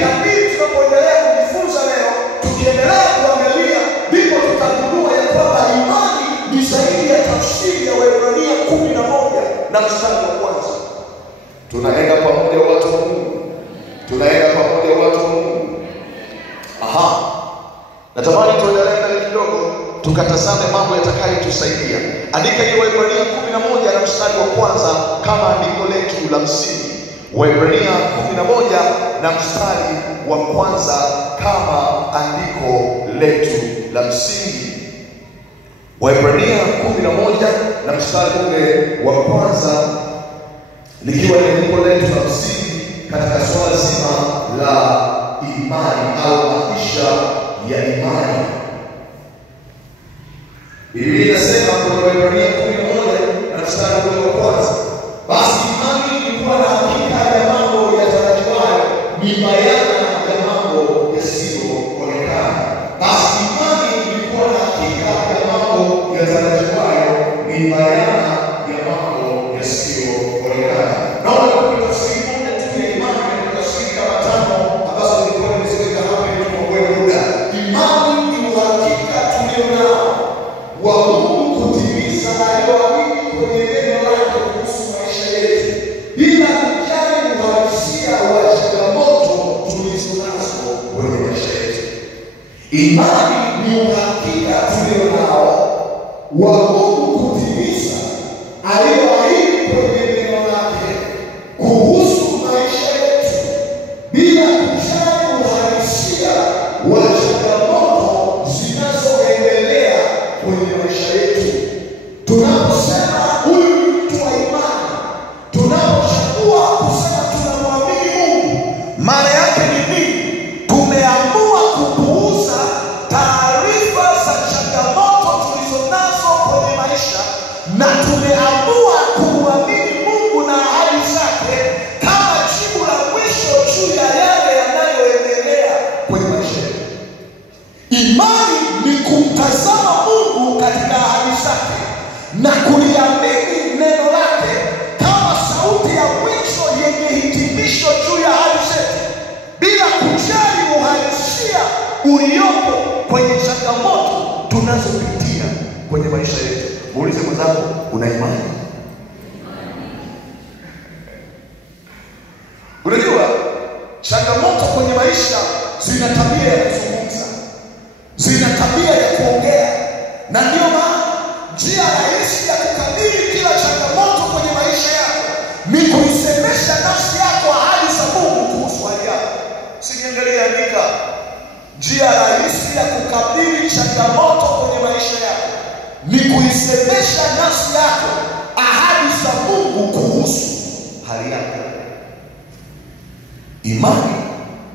kadiri tunapoendelea kujifunza leo, tukiendelea kuangalia, ndipo tutagundua ya kwamba imani ni zaidi ya tafsiri ya Waebrania 11 na mstari wa kwanza. Tunaenda pamoja watu wa Mungu. Tunaenda pamoja watu wa Mungu. Natamani tuendelee mbele kidogo, tukatazame mambo yatakayotusaidia. Andika hiyo Waebrania 11 na mstari wa kwanza kama andiko letu la msingi. Waebrania 11 na mstari wa kwanza kama andiko letu la msingi. Waebrania 11 na mstari wa kwanza likiwa ni andiko letu la msingi katika swala zima la imani au maisha ya imani. Biblia inasema kwenye Waebrania 11 na mstari wa kwanza, basi imani ni kuwa na hakika ya mambo yatarajiwayo, ni bayana ya mambo yasiyoonekana. Basi imani ni kuwa na hakika ya mambo yatarajiwayo, ni bayana ya mambo yasiyoonekana. Naona kuna tafsiri moja tu ya imani na tafsiri kama tano ambazo nilikuwa nimeziweka hapa ili tuokoe muda. Imani ni uhakika tulio nao wa Mungu kutimiza aliyoahidi kwenye neno lake kuhusu maisha yetu, bila kujali uhalisia wa changamoto tulizo nazo kwenye maisha yetu. Imani ni uhakika tulio nao wa Mungu kutimiza aliyoahidi kwenye neno lake kuhusu maisha yetu, bila kujali uhalisia wa changamoto zinazoendelea kwenye maisha yetu. Tunaposema huyu ni mtu wa imani, tunapochagua kusema tunamwamini Mungu, maana yake ni nini? Tumeamua kupuuza taarifa za changamoto tulizonazo kwenye maisha, na tumeamua kumwamini Mungu na ahadi zake kama jibu la mwisho juu ya yale yanayoendelea kwenye maisha yetu. Imani ni kumtazama Mungu katika ahadi zake na kuliamini neno lake kama sauti ya mwisho yenye hitimisho juu ya ahadi zetu, bila kujali uhalisia uliopo kwenye changamoto tunazopitia kwenye maisha yetu. Muulize mwenzako, una imani? Unajua, changamoto kwenye maisha zina tabia ya kuzungumza, zina tabia ya kuongea, na ndio maana njia rahisi ya kukabili kila changamoto kwenye maisha yako ni kuisemesha nafsi yako ahadi za Mungu kuhusu hali yako. Usiniangalie, andika. Njia rahisi ya kukabili changamoto kwenye maisha yako ni kuisemesha nafsi yako ahadi za Mungu kuhusu hali yako. Imani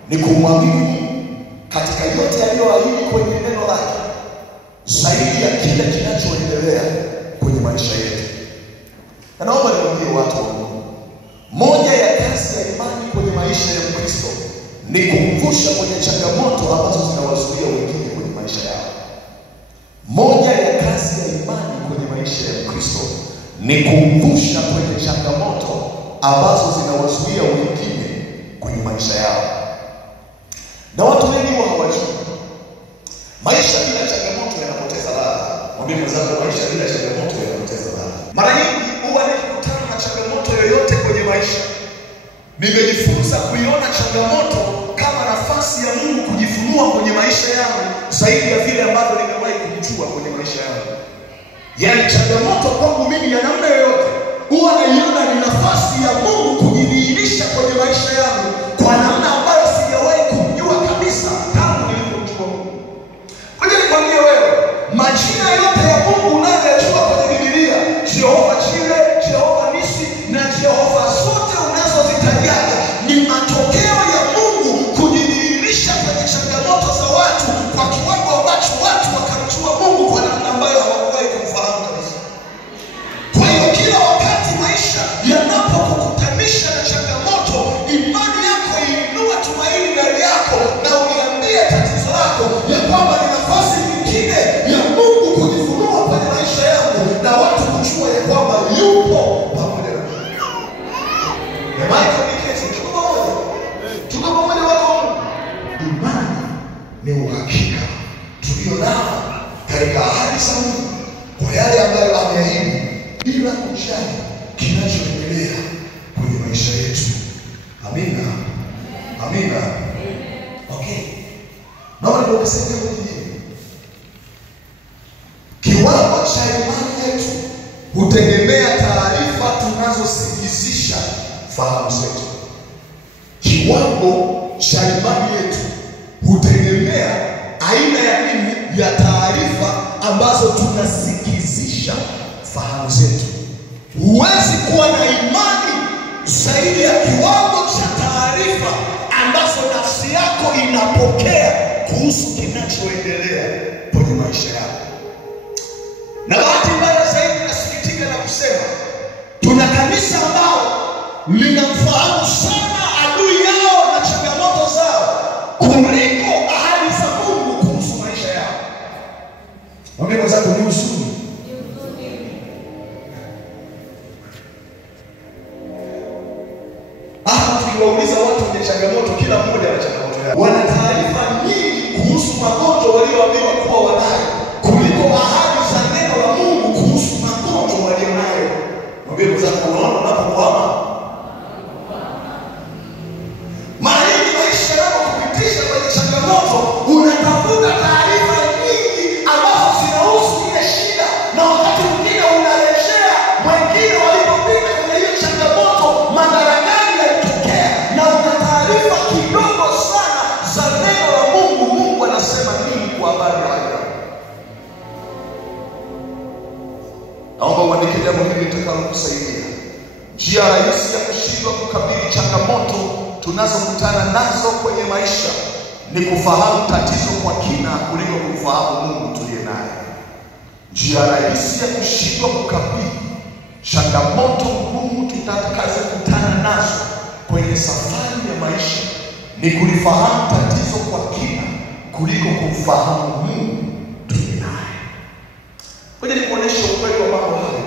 ni kumwamini katika yote aliyoahidi kwenye neno lake, zaidi ya kile kinachoendelea kwenye maisha yetu. Na naomba niwaambie watu wa Mungu, moja ya kazi ya imani kwenye maisha ya Mkristo ni kumvusha kwenye changamoto ambazo zinawazuia wengine kwenye maisha yao. Moja ya kazi ya imani kwenye maisha ya Mkristo ni kumvusha kwenye changamoto ambazo zinawazuia wengine kwenye maisha yao. Na watu wengi hawajui maisha bila changamoto yanapoteza ladha. Mwambie mwenzako, maisha bila changamoto yanapoteza ladha. Mara nyingi huwa nikikutana na changamoto yoyote kwenye maisha, nimejifunza kuiona changamoto kama nafasi ya Mungu kujifunua kwenye maisha yangu zaidi ya vile ambavyo nimewahi kujua kwenye maisha yangu. Yaani changamoto kwangu mimi ya namna yoyote huwa naiona ni nafasi ya Mungu kujidhihirisha kwenye maisha yangu kwa namna ambayo sijawahi kumjua kabisa tangu nilipomjua Mungu. Ngoja nikwambie wewe, majina yote ya Mungu unayoyajua kwenye Biblia, Jehova Jire, Jehova Nisi na Jehova zote unazozitajaga ni matokeo ya Mungu kujidhihirisha kwenye changamoto za watu kwa kiwango ambacho watu wakamjua Mungu kwa namna ambayo hawakuwahi kumfahamu kabisa. Kwa hiyo kila wakati maisha yanapokukutanisha na changamoto, imani yako Amina. Okay. Naomba nikusaidia jambo lingine. Kiwango cha imani yetu hutegemea taarifa tunazosikizisha fahamu zetu. Kiwango cha imani yetu hutegemea aina ya nini? Ya taarifa ambazo tunasikizisha fahamu zetu. Huwezi kuwa na imani zaidi ya kiwango cha taarifa ambazo nafsi yako inapokea kuhusu kinachoendelea kwenye maisha yako. Na bahati mbaya zaidi, nasikitika na kusema, tuna kanisa ambao linamfahamu sana adui yao na changamoto zao kuliko ahadi za Mungu kuhusu maisha yao. Mwambie mwenzako ni huzuni. Tukiwauliza watu wenye changamoto, kila mmoja ana changamoto yake. Wana taarifa nyingi kuhusu magonjwa walioambiwa kuwa wanayo kuliko ahadi za neno la Mungu kuhusu magonjwa walionayo. Mwambie mwenzako, unaona unapokwama? Mara nyingi maisha yako kupitisha kwenye changamoto, unatafuta taarifa nyingi ambazo zinahusu ile shida, na wakati mwingine unarejea wengine walipopita kwenye hiyo changamoto, madhara gani yalitokea, na una taarifa kidogo sana za neno la Mungu. Mungu anasema nini kwa habari ya hayo? Naomba uandike jambo hili litakalokusaidia. Njia rahisi ya kushindwa kukabili changamoto tunazokutana nazo kwenye maisha ni kufahamu tatizo kwa kina kuliko kumfahamu Mungu tuliye naye. Njia rahisi ya kushindwa kukabili changamoto ngumu tutakazokutana nazo kwenye safari ya maisha ni kulifahamu tatizo kwa kina kuliko kumfahamu Mungu tuliye naye. Ngoja nikuoneshe ukweli wa mambo haya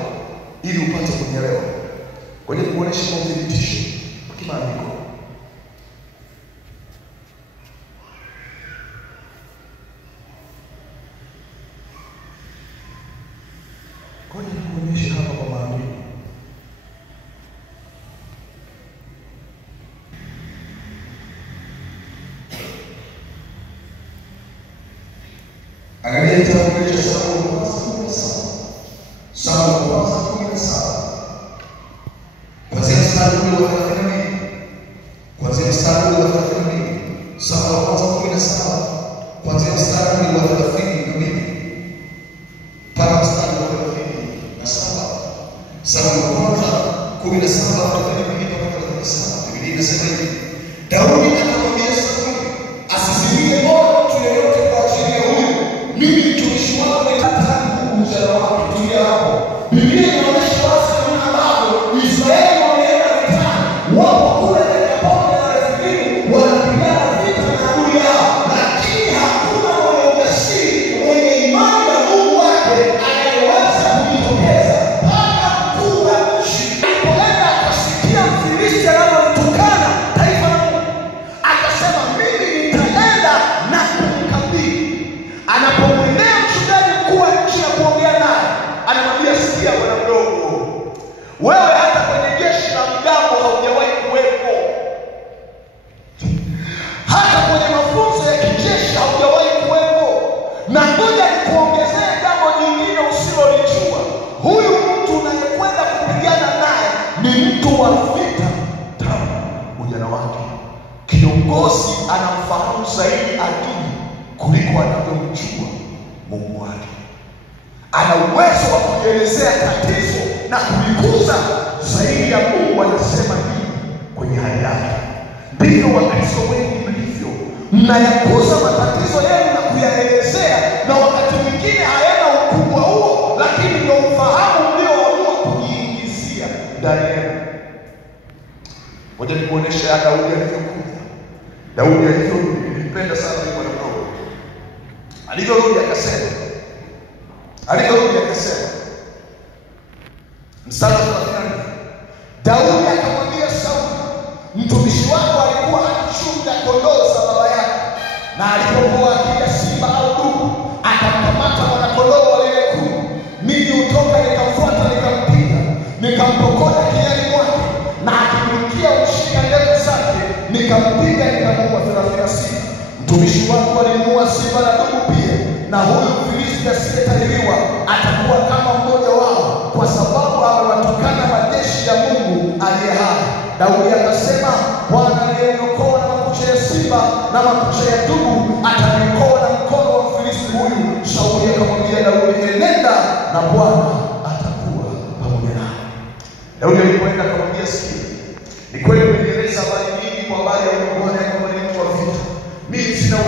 ili upate kunielewa. Ngoja nikuoneshe kwa uthibitisho wa kimaandiko. Ngoja nikuoneshe hapa kwa maandiko. Angalia kitabu cha Samueli wa kwanza 17. Kuanzia mstari wa 32. Kuanzia mstari wa 32. Samueli wa kwanza 17. Kuanzia mstari wa 32. Mpaka mstari wa 37. Samueli wa kwanza 17 mpaka 37. Biblia inasema hivi: Daudi akamwambia Samueli, asizimie moyo mtu yeyote kwa ajili ya huyu. Mimi mtumishi wako nitataka ujana wake. Tulia hapo. Biblia inaonyesha wazi namna ambavyo Israeli wameenda vitani. Wapo kule katika bonde la Refaimu wanapigana vita na adui yao, lakini hakuna mwenye ujasiri, mwenye imani na Mungu wake anayeweza kujitokeza mpaka mkuu wa nchi alipoenda akasikia Mfilisti anamtukana taifa la Mungu, akasema mimi nitaenda na kumkabili. Anapomwendea mchungaji mkuu wa nchi na kuongea naye, anamwambia, sikia bwana mdogo, wewe hata kwenye jeshi la mgambo haujawahi kuwepo, hata kwenye mafunzo ya kijeshi haujawahi kuwepo, na ngoja nikuongezee jambo jingine usilolijua. Huyu mtu unayekwenda kupigana naye ni mtu wa vita tangu ujana wake. Kiongozi anamfahamu zaidi adui kuliko anavyomjua Mungu wake. Ana uwezo wa kuelezea tatizo na kulikuza zaidi ya Mungu anasema nini kwenye hali yake. Ndivyo Wakristo wengi mlivyo, mnayakuza matatizo yenu na kuyaelezea, na wakati mwingine hayana ukubwa huo, lakini ndio ufahamu mlioamua kujiingizia ndani yenu. Ngoja nikuoneshe Daudi alivyokuja. Daudi alivyorudi, nilipenda sana kwa mdogo. Alivyorudi akasema mstari wa 34, Daudi akamwambia Sauli, mtumishi wako alikuwa akichunga kondoo za baba yake, na alipokuwa akija simba au dubu, akamkamata mwanakondoo wa lile kundi. Mimi hutoka nikamfuata, nikampiga, nikampokonya kinywani mwake, na akimrukia ushika ndevu zake, nikampiga nikamuua. 36 Mtumishi wako alimuua simba na dubu pia, na huyu Mfilisti asiyetahiriwa atakuwa kama mmoja wao, kwa sababu amewatukana majeshi ya Mungu aliye hai. Daudi akasema, Bwana aliyeniokoa na makucha ya simba na makucha ya dubu ataniokoa na mkono wa Mfilisti huyu. Sauli akamwambia Daudi, enenda na Bwana atakuwa pamoja nawe. Daudi alipoenda akamwambia, sikia, ni kweli umenieleza habari nyingi kwa habari ya Bwana kwamba ni mtu wa vita. Mimi sina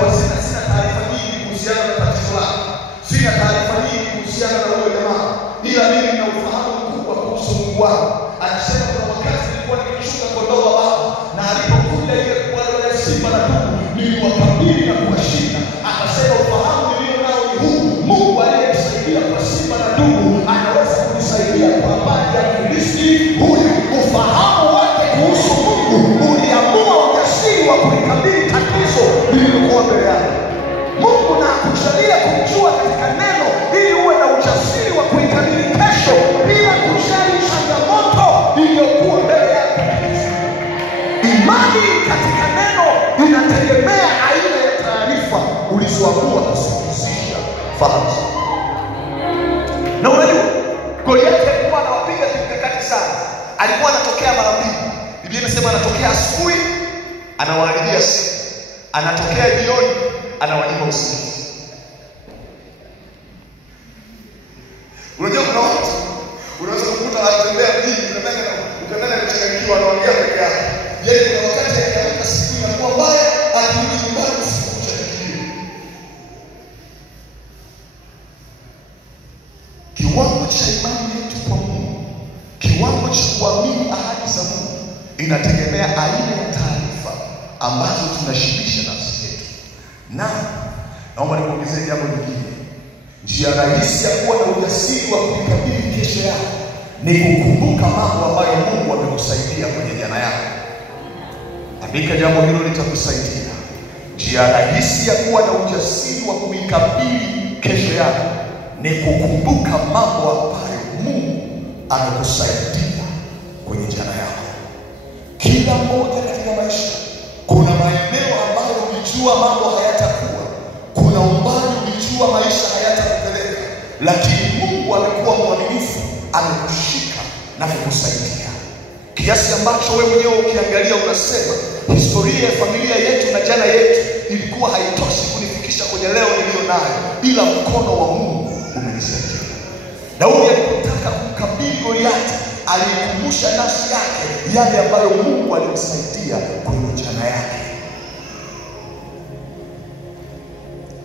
taarifa nyingi kuhusiana na tatizo lako, sina taarifa nyingi kuhusiana na wewe jamaa, ila mimi nina ufahamu mkubwa kuhusu Mungu wangu. Anasema kuna wakati nilikuwa nikichunga kondoo wa baba, na alipokuja ile wale simba na dubu niliwakabili na kuwashinda. Akasema ufahamu nilio nao ni huu, Mungu aliyenisaidia kwa simba na dubu anaweza kunisaidia kwa habari ya Mfilisti huyu. Ufahamu wake kuhusu Mungu uliamua ujasiri wa kulikabili tatizo lililokuwa mbele yake. Mungu na akujalia kumjua katika neno ili uwe na ujasiri wa kuikabili kesho bila kujali changamoto iliyokuwa mbele yake. Imani katika neno inategemea aina ya taarifa ulizoamua kusikizisha fahamu. Na unajua Goliathi alikuwa anawapiga kimkakati sana. Alikuwa anatokea mara mbili. Biblia inasema anatokea asubuhi anawaharibia siku, anatokea jioni anawanyima usingizi. Unajua kuna watu unaweza kukuta anatembea mjini, unaenda kuchanganyikiwa, anaongea peke yake. Yeye kuna wakati akiamka siku inakuwa mbaya, akirudi nyumbani usiku kuchanganyikiwa. Kiwango cha imani yetu kwa Mungu, kiwango cha kuamini ahadi za Mungu inategemea aina ya taarifa ambazo tunashibisha nafsi yetu. Na naomba nikuongezee jambo lingine. Njia rahisi ya kuwa na ujasiri wa kuikabili kesho yako ni kukumbuka mambo ambayo Mungu amekusaidia kwenye jana yako. Andika jambo hilo, litakusaidia. Njia rahisi ya kuwa na ujasiri wa kuikabili kesho yako ni kukumbuka mambo ambayo Mungu amekusaidia kwenye jana yako. Kila mmoja katika maisha kuna maeneo ambayo ulijua mambo hayatakuwa, kuna umbali ulijua maisha hayatakupeleka, lakini Mungu amekuwa mwaminifu, amekushika na kukusaidia kiasi ambacho wewe mwenyewe ukiangalia unasema, historia ya familia yetu na jana yetu ilikuwa haitoshi kunifikisha kwenye leo nilio nayo, ila mkono wa Mungu umenisaidia. Daudi alipotaka kumkabili Goliathi, alikumbusha nafsi yake yale ambayo Mungu alimsaidia kwenye jana yake.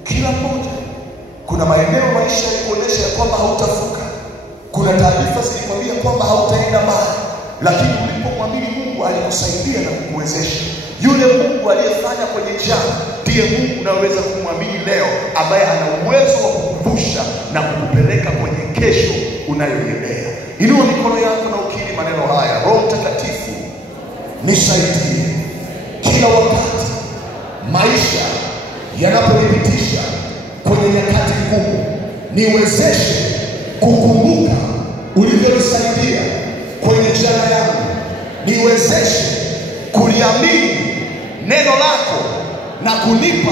Kila mmoja kuna maeneo maisha yalikuonesha ya kwamba hautavuka. Kuna taarifa zilikwambia kwamba hautaenda mbali, lakini ulipomwamini Mungu alikusaidia na kukuwezesha. Yule Mungu aliyefanya kwenye jana ndiye Mungu unaweza kumwamini leo, ambaye ana uwezo wa kukumbusha na kukupeleka kwenye kesho unayoiendea. Inua mikono yako na ukiri maneno haya: Roho Mtakatifu, nisaidie kila wakati maisha yanaponipitisha kwenye nyakati ngumu, niwezeshe kukumbuka ulivyonisaidia kwenye jana yangu, niwezeshe kuliamini neno lako na kunipa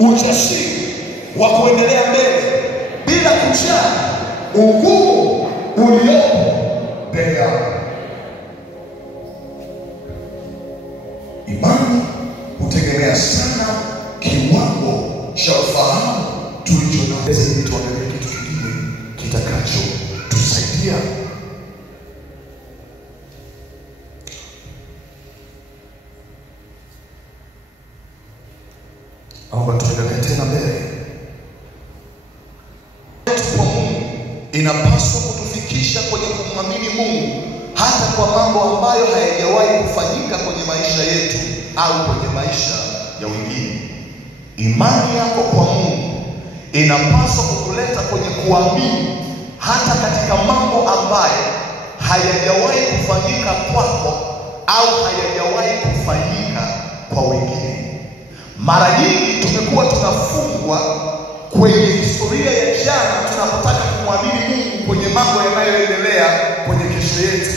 ujasiri wa kuendelea mbele bila kujali ugumu uliopo mbele yangu. Imani hutegemea sana kiwango cha ufahamu tulicho nacho. Ili tuangalie kitu kingine kitakacho tusaidia. Naomba tuendelee tena mbele. Kwa Mungu inapaswa kutufikisha kwenye kumwamini Mungu hata kwa mambo ambayo hayajawahi kufanyika kwenye maisha yetu au kwenye maisha ya wengine. Imani yako kwa Mungu inapaswa kukuleta kwenye kuamini hata katika mambo ambayo hayajawahi kufanyika kwako au hayajawahi kufanyika kwa wengine. Mara nyingi tumekuwa tunafungwa kwenye historia ya jana tunapotaka kumwamini Mungu kwenye mambo yanayoendelea kwenye kesho yetu.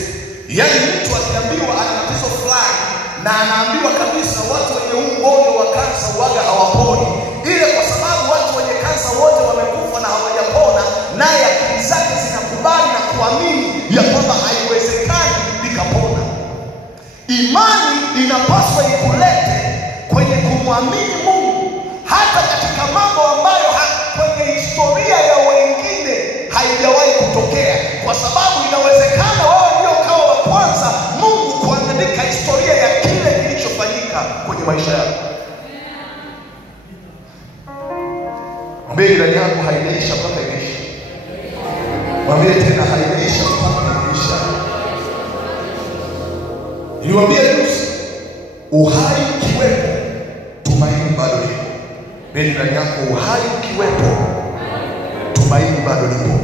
Yaani mtu akiambiwa ana tatizo fulani na anaambiwa kabisa watu wenye ugonjwa wa kansa waga hawaponi. Ile kwa sababu watu wenye kansa wote wamekufa na hawajapona, naye akili zake zinakubali na kuamini ya kwamba haiwezekani likapona. Imani inapaswa ikulete kwenye kumwamini Mungu hata katika mambo ambayo kwenye historia ya wengine haijawahi kutokea, kwa sababu inawezekana wewe ndio ukawa wa kwanza Mungu kuandika historia ya kile kilichofanyika kwenye maisha yako. Mwambie jirani yako haijaisha mpaka imeisha. Mwambie tena haijaisha mpaka imeisha. Niliwaambia juzi, uhai ukiwepo tumaini bado lipo. Mwambie jirani yako uhai ukiwepo tumaini bado lipo.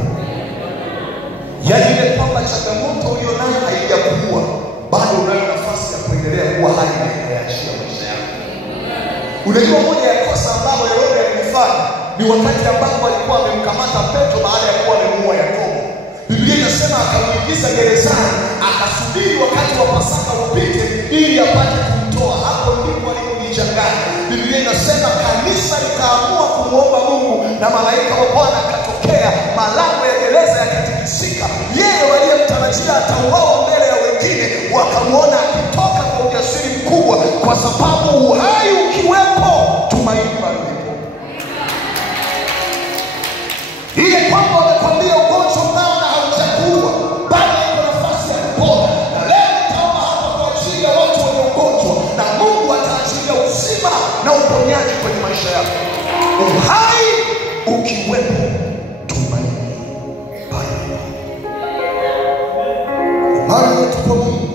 Yaani ile kwamba changamoto ulionayo haijakuua, bado unayo nafasi ya kuendelea kuwa hai na kuachia maisha yako. Unajua moja ya kosa ambalo Herode alifanya ni wakati ambapo alikuwa amemkamata Petro baada ya kuwa amemuua Yakobo. Biblia inasema akamuingiza gerezani, akasubiri wakati wa Pasaka upite ili apate kumtoa. Hapo ndipo alipojichanganya. Biblia inasema kanisa likaamua kumuomba Mungu na malaika wa Bwana akatokea, malango ya gereza yakatikisika. Yeye waliyemtarajia atauawa mbele ya wengine wakamuona akitoka kwa ujasiri mkubwa, kwa sababu uhai ukiwepo tumaini bado lipo. Ile kwamba wamekwambia ugonjwa unao na haujakuua, bado iko nafasi ya kupona. Na leo nitaomba hapa kwa ajili ya watu wenye ugonjwa, na Mungu ataachilia uzima na uponyaji kwenye maisha yako. Uhai ukiwepo tumaini bado lipo. Imani yetu kwa Mungu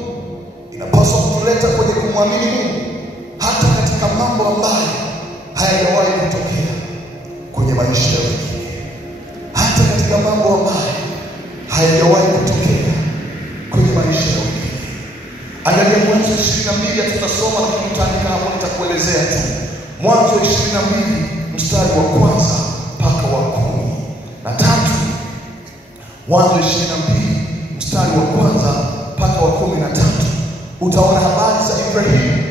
inapaswa kutuleta kwenye kumwamini Mungu hata katika mambo ambayo hayajawahi kutokea kwenye maisha ya wengine, hata katika mambo ambayo hayajawahi kutokea kwenye maisha ya wengine. Angalia Mwanzo 22, tutasoma lakini utaandika hapo, nitakuelezea tu. Mwanzo 22 mstari wa kwanza mpaka wa 13. Mwanzo 22 mstari wa kwanza mpaka wa 13. Utaona habari za Ibrahimu,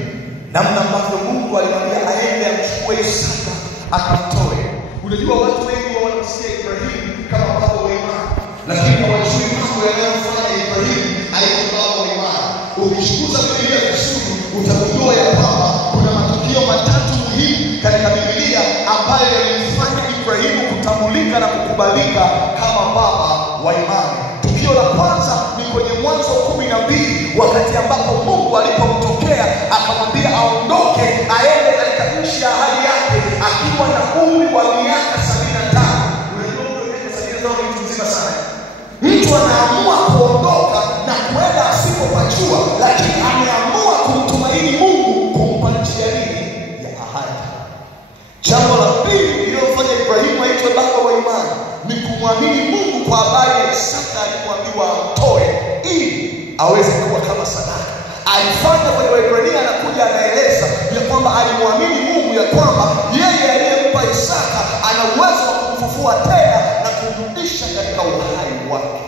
namna ambavyo Mungu alimwambia aende amchukue Isaka akamtoe. Unajua watu wengi wanamsikia Ibrahimu kama baba wa imani, lakini hawajui mambo yanayofanya Ibrahimu aitwe baba wa imani. Ukichunguza Biblia vizuri utagundua ya kwamba kuna matukio matatu muhimu katika Biblia ambayo yalimfanya Ibrahimu kutambulika na kukubalika kama baba wa imani. Tukio la kwanza ni kwenye Mwanzo 12, wakati ambapo Mungu alipomtokea akamwambia aondoke aende katika nchi ya ahadi yake akiwa na umri wa miaka 75. Unajua miaka 75 ni mtu mzima sana. Mtu anaamua kuondoka na kwenda asipopajua, lakini ameamua kumtumaini Mungu kumpa nchi ya ahadi. Jambo la pili lililofanya Ibrahimu aitwe baba wa imani ni kumwamini Mungu kwa habari ya Isaka alipoambiwa amtoe ili aweze kuwa kama sadaka. Alifanya kwenye Waebrania, anakuja anaeleza ya kwamba alimwamini Mungu ya kwamba yeye aliyempa Isaka ana uwezo wa kumfufua tena na kumrudisha katika uhai wake,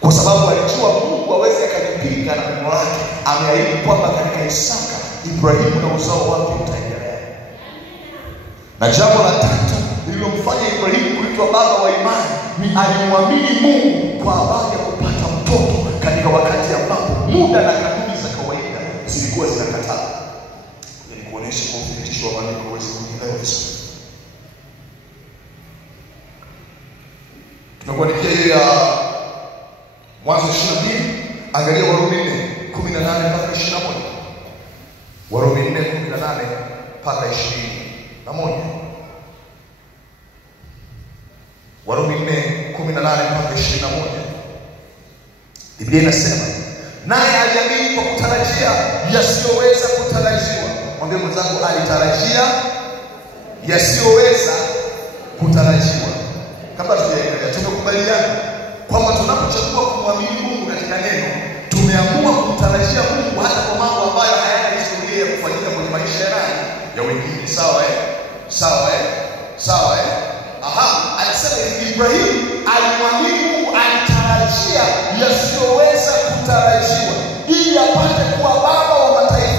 kwa sababu alijua Mungu hawezi akajipinga na neno lake. Ameahidi kwamba katika Isaka Ibrahimu na uzao wake utaendelea. Na jambo la tatu lililomfanya Ibrahimu kuitwa baba wa imani ni alimwamini Mungu kwa habari ya kupata mtoto katika wakati ambapo muda na kanuni za kawaida zilikuwa zinakataa. Ili kuonesha kwa uthibitisho wa maandiko uweze kuelewa vizuri. Tunakuandikia hiyo ya Mwanzo 22, angalia Warumi 4:18 mpaka 21. Warumi 4:18 mpaka 21. Warumi 4:18 mpaka 21. Biblia inasema, naye aliamini kwa kutarajia yasiyoweza kutarajiwa. Mwambie mwenzangu, alitarajia yasiyoweza kutarajiwa. Kabla tujaendelea, tumekubaliana kwamba tunapochagua kumwamini Mungu katika neno, tumeamua kumtarajia Mungu hata kwa mambo ambayo hayana historia ya kufanyika kwenye maisha ya wengine. Sawa eh? Sawa eh? Sawa eh? Aha, alisema Ibrahimu alimwamini Mungu, alitarajia yasiyoweza kutarajiwa ili apate kuwa baba wa mataifa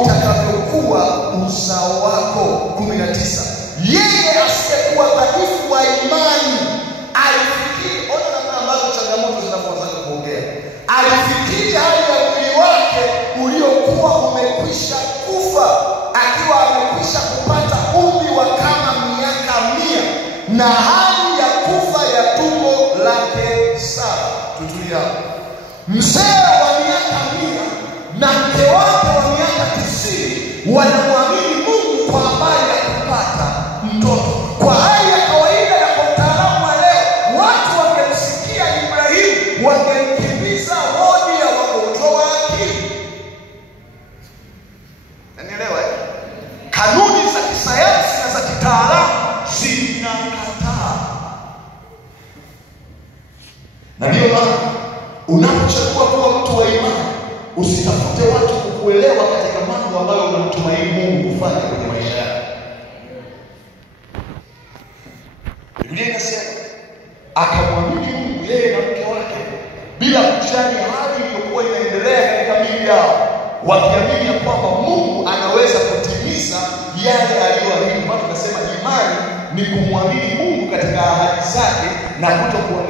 utakavyokuwa uzao wako. 19. Yeye asiyekuwa dhaifu wa imani alifikiri, ona namna ambazo changamoto zinapoanza kuongea. Alifikiri hali ya mwili wake uliokuwa umekwisha kufa, akiwa amekwisha kupata umri wa kama miaka 100 na hali ya kufa ya tumbo lake Sara. Tutulia. Mzee wa miaka 100 na mke wake wa miaka 90 wanamwamini Mungu kwa habari ya kupata mtoto. Kwa hali ya kawaida na kwa mtaalamu wa leo, watu wangemsikia Ibrahimu wangemkimbiza hodi ya wagonjwa wa akili. Unanielewa eh? Kanuni za kisayansi na za kitaalamu zinakataa. Na ndio maana unapochagua kuwa mtu wa imani, usitafute watu kukuelewa katika mambo ambayo unamtumaini Mungu kufanya kwenye maisha yako. Biblia inasema akamwamini Mungu yeye na mke wake bila kujali hali iliyokuwa inaendelea katika miili yao, wakiamini ya kwamba Mungu anaweza kutimiza yale aliyoahidi. Maana tunasema imani ni kumwamini Mungu katika ahadi zake na kutokuwa